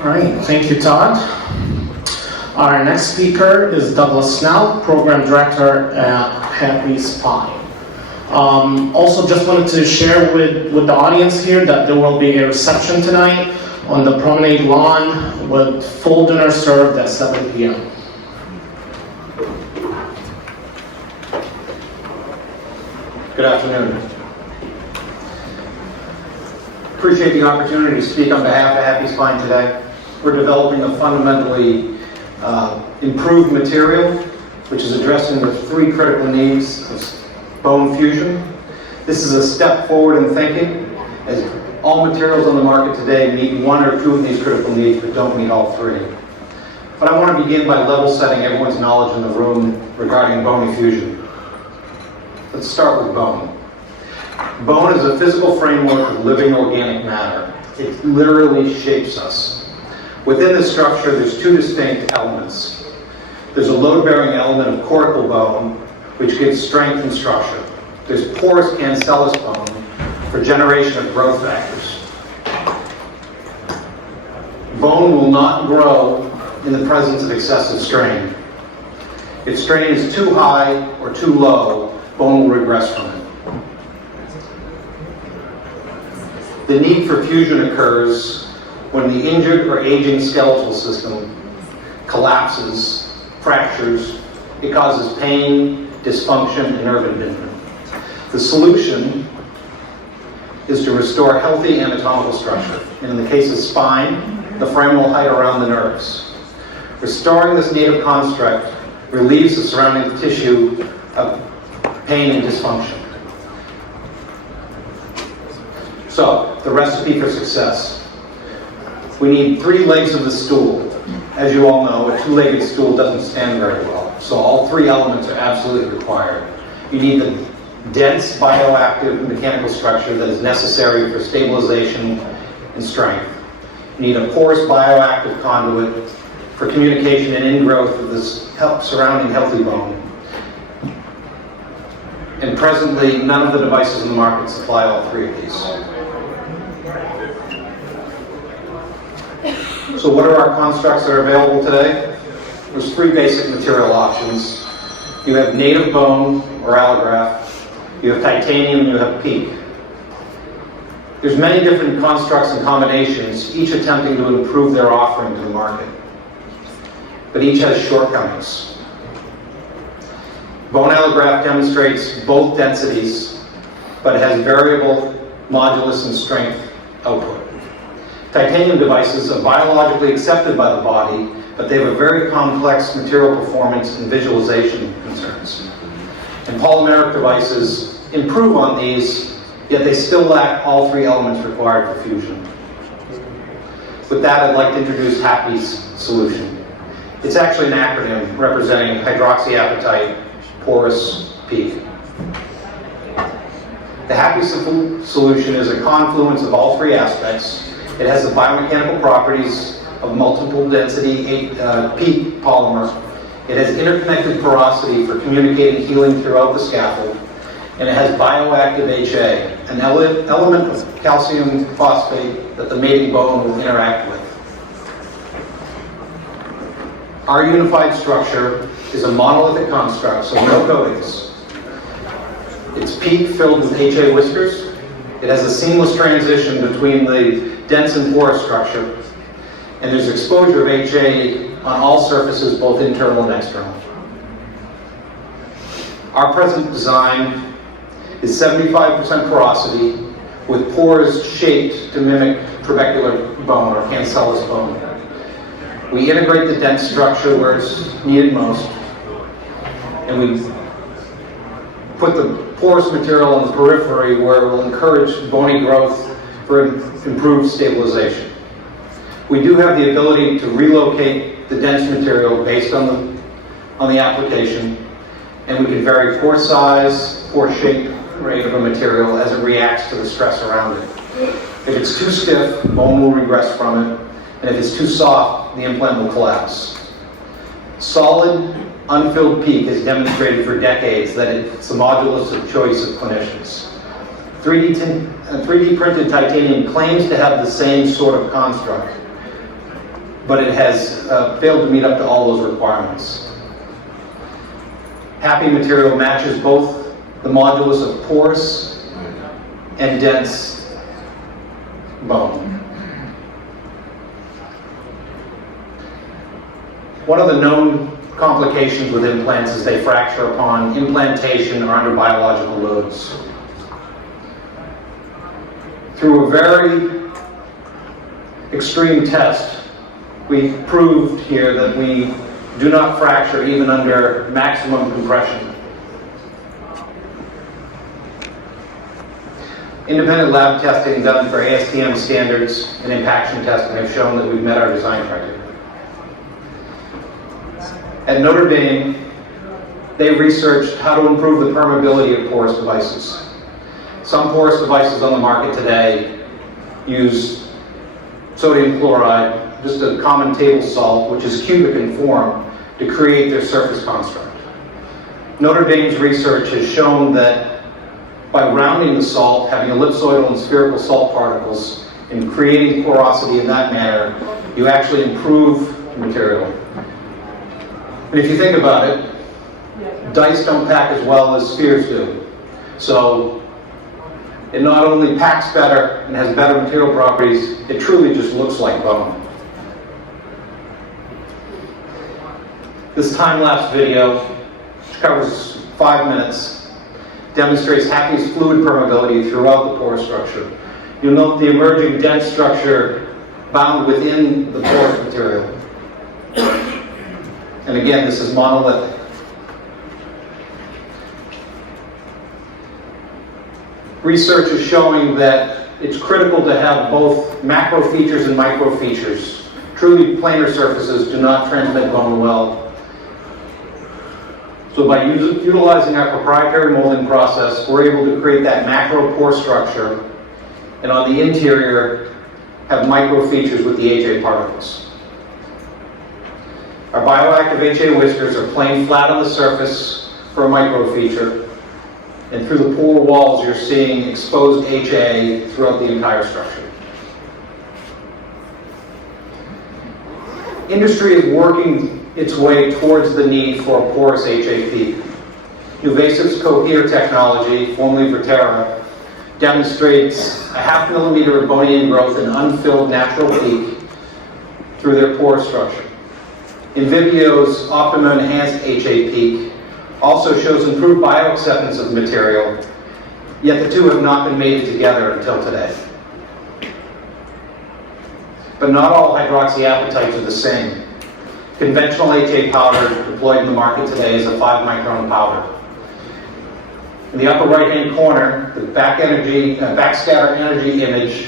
All right, thank you, Todd. Our next speaker is Douglas Snell, Program Director at HAPPE Spine. Also, just wanted to share with the audience here that there will be a reception tonight on the promenade lawn with full dinner served at 7 p.m. Good afternoon. Appreciate the opportunity to speak on behalf of HAPPE Spine today. We're developing a fundamentally improved material which is addressing the three critical needs of bone fusion. This is a step forward in thinking, as all materials on the market today meet one or two of these critical needs but don't meet all three. But I want to begin by level setting everyone's knowledge in the room regarding bony fusion. Let's start with bone. Bone is a physical framework of living organic matter. It literally shapes us. Within this structure, there's two distinct elements. There's a load-bearing element of cortical bone, which gives strength and structure. There's porous cancellous bone for generation of growth factors. Bone will not grow in the presence of excessive strain. If strain is too high or too low, bone will regress from it. The need for fusion occurs when the injured or aging skeletal system collapses, fractures. It causes pain, dysfunction, and nerve impingement. The solution is to restore healthy anatomical structure. And in the case of spine, the frame will hide around the nerves. Restoring this native construct relieves the surrounding tissue of pain and dysfunction. So, the recipe for success. We need 3 legs of the stool. As you all know, a 2-legged stool doesn't stand very well. So all 3 elements are absolutely required. You need the dense bioactive mechanical structure that is necessary for stabilization and strength. You need a porous bioactive conduit for communication and ingrowth of this surrounding healthy bone. And presently, none of the devices in the market supply all 3 of these. So what are our constructs that are available today? There's 3 basic material options. You have native bone or allograft, you have titanium, you have PEEK. There's many different constructs and combinations, each attempting to improve their offering to the market. But each has shortcomings. Bone allograft demonstrates both densities, but it has variable modulus and strength output. Titanium devices are biologically accepted by the body, but they have a very complex material performance and visualization concerns. And polymeric devices improve on these, yet they still lack all 3 elements required for fusion. With that, I'd like to introduce HAPPE's solution. It's actually an acronym representing Hydroxyapatite Porous PEEK. The HAPPE solution is a confluence of all 3 aspects. It has the biomechanical properties of multiple density PEEK polymer. It has interconnected porosity for communicating healing throughout the scaffold. And it has bioactive HA, an element of calcium phosphate that the mating bone will interact with. Our unified structure is a monolithic construct, so no coatings. It's PEEK filled with HA whiskers. It has a seamless transition between the dense and porous structure, and there's exposure of HA on all surfaces, both internal and external. Our present design is 75% porosity with pores shaped to mimic trabecular bone or cancellous bone. We integrate the dense structure where it's needed most, and we put the porous material on the periphery where it will encourage bony growth for improved stabilization. We do have the ability to relocate the dense material based on the application, and we can vary pore size, pore shape, rate of a material as it reacts to the stress around it. If it's too stiff, bone will regress from it, and if it's too soft, the implant will collapse. Solid, unfilled PEEK has demonstrated for decades that it's the modulus of choice of clinicians. 3D printed titanium claims to have the same sort of construct, but it has failed to meet up to all those requirements. HAPPE material matches both the modulus of porous and dense bone. One of the known complications with implants is they fracture upon implantation or under biological loads. Through a very extreme test, we proved here that we do not fracture even under maximum compression. Independent lab testing done for ASTM standards and impaction testing have shown that we've met our design criteria. At Notre Dame, they researched how to improve the permeability of porous devices. Some porous devices on the market today use sodium chloride, just a common table salt, which is cubic in form, to create their surface construct. Notre Dame's research has shown that by rounding the salt, having ellipsoidal and spherical salt particles, and creating porosity in that manner, you actually improve the material. And if you think about it, dice don't pack as well as spheres do. So it not only packs better and has better material properties, it truly just looks like bone. This time-lapse video, which covers 5 minutes, demonstrates HAPPE's fluid permeability throughout the porous structure. You'll note the emerging dense structure bound within the porous material. And again, this is monolithic. Research is showing that it's critical to have both macro features and micro features. Truly planar surfaces do not transmit bone well. So by utilizing our proprietary molding process, we're able to create that macro pore structure, and on the interior, have micro features with the HA particles. Our bioactive HA whiskers are plain flat on the surface for a micro feature, and through the pore walls you're seeing exposed HA throughout the entire structure. Industry is working its way towards the need for a porous HA PEEK. NuVasiv's Cohere technology, formerly Vertera, demonstrates a 0.5 millimeter of bony growth in unfilled natural PEEK through their pore structure. Invivio's Optima Enhanced HA PEEK also shows improved bioacceptance of the material, yet the two have not been mated together until today. But not all hydroxyapatites are the same. Conventional HA powder deployed in the market today is a 5 micron powder. In the upper right-hand corner, the backscatter energy image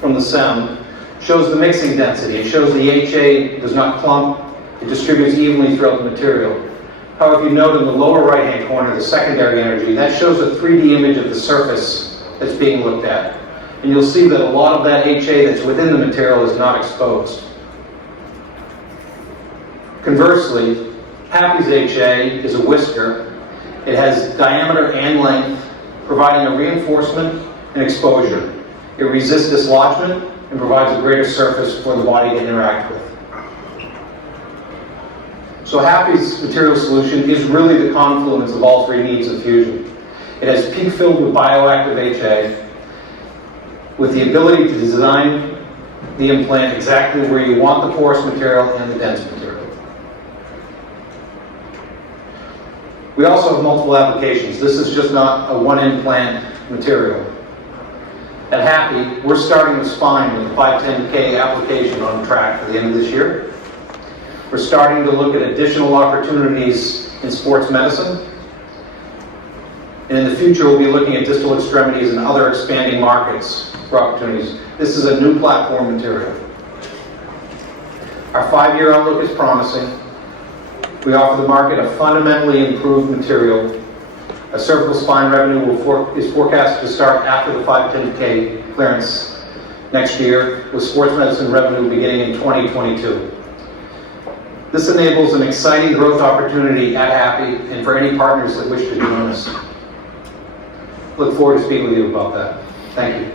from the SEM shows the mixing density. It shows the HA does not clump, it distributes evenly throughout the material. However, if you note in the lower right-hand corner, the secondary energy, that shows a 3D image of the surface that's being looked at. And you'll see that a lot of that HA that's within the material is not exposed. Conversely, HAPPE's HA is a whisker. It has diameter and length, providing a reinforcement and exposure. It resists dislodgement and provides a greater surface for the body to interact with. So HAPPE's material solution is really the confluence of all three needs of fusion. It has PEEK filled with bioactive HA, with the ability to design the implant exactly where you want the porous material and the dense material. We also have multiple applications. This is just not a one implant material. At HAPPE, we're starting with spine with a 510K application on track for the end of this year. We're starting to look at additional opportunities in sports medicine. And in the future, we'll be looking at distal extremities and other expanding markets for opportunities. This is a new platform material. Our 5-year outlook is promising. We offer the market a fundamentally improved material. A cervical spine revenue is forecasted to start after the 510K clearance next year, with sports medicine revenue beginning in 2022. This enables an exciting growth opportunity at HAPPE and for any partners that wish to join us. Look forward to speaking with you about that. Thank you.